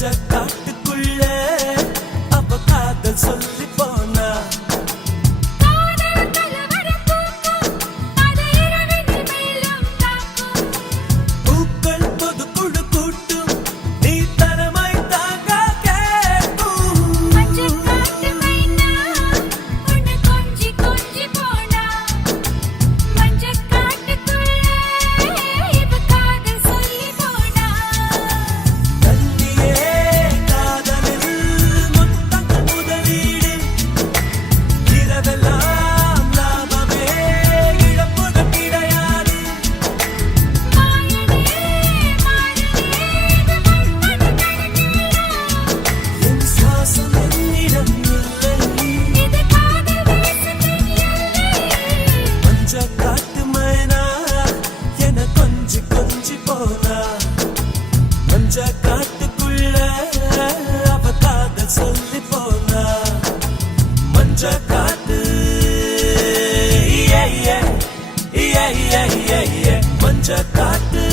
காட்டுக்குள்ள அப்ப காதல் சொல்லி போனா பூக்கள் பொது குழு கூட்டும் நீ தரமை தாங்க கேட்கும் காட்டுக்குள்ள அவ காதல் சொல்லி போனா மஞ்ச காட்டு மஞ்ச காட்டு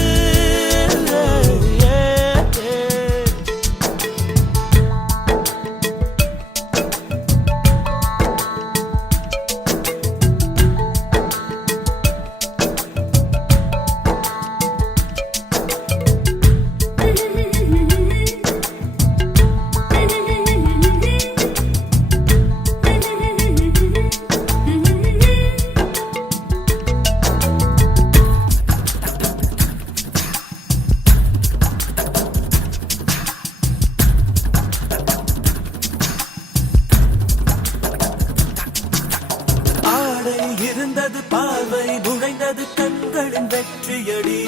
இருந்தது பார்வை நுழைந்தது கண்களின் வெற்றியடி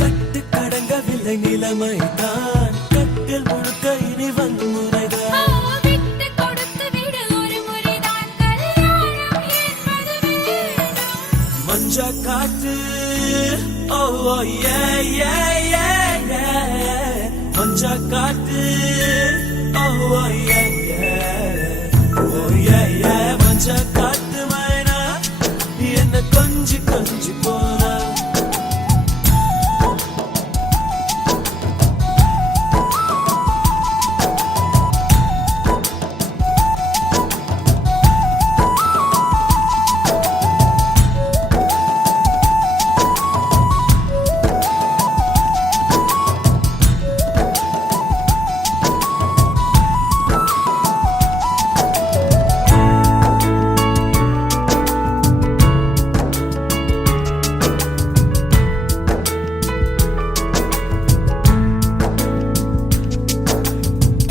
கட்டு கடங்கவில்லை நிலைமை தான் கட்டில் முழுக்க இனி வன்முறைதான் மஞ்ச காட்டு ஓ மஞ்ச காட்டு மஞ்ச காட்டு மைனா என்ன கொஞ்சி கொஞ்சி போனா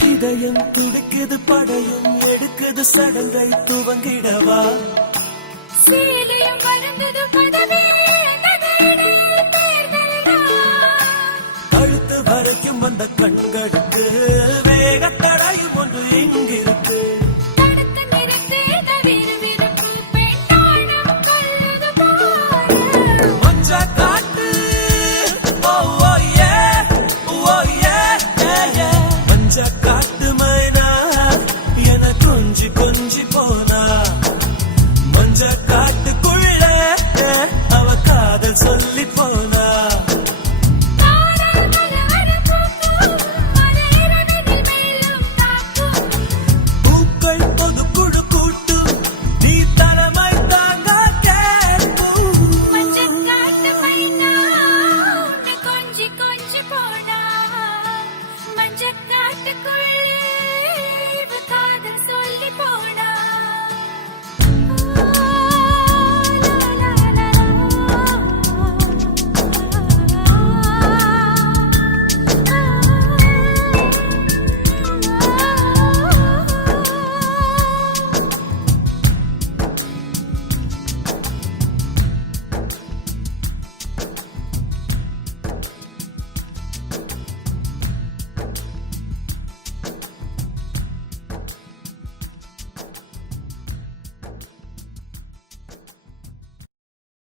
இதயம் துடிக்குது படையும் எடுக்குது சடங்கை துவங்கிடவா கழுத்து வரைக்கும் வந்த கண்களுக்கு வேகத்தடையும் ஒன்று இங்கிருக்கு மஞ்ச காட்டு மஞ்ச காட்டு மைனா என கொஞ்சி கொஞ்சி போனா மஞ்ச காட்டுக்குள்ள அவ காதல் சொல்லி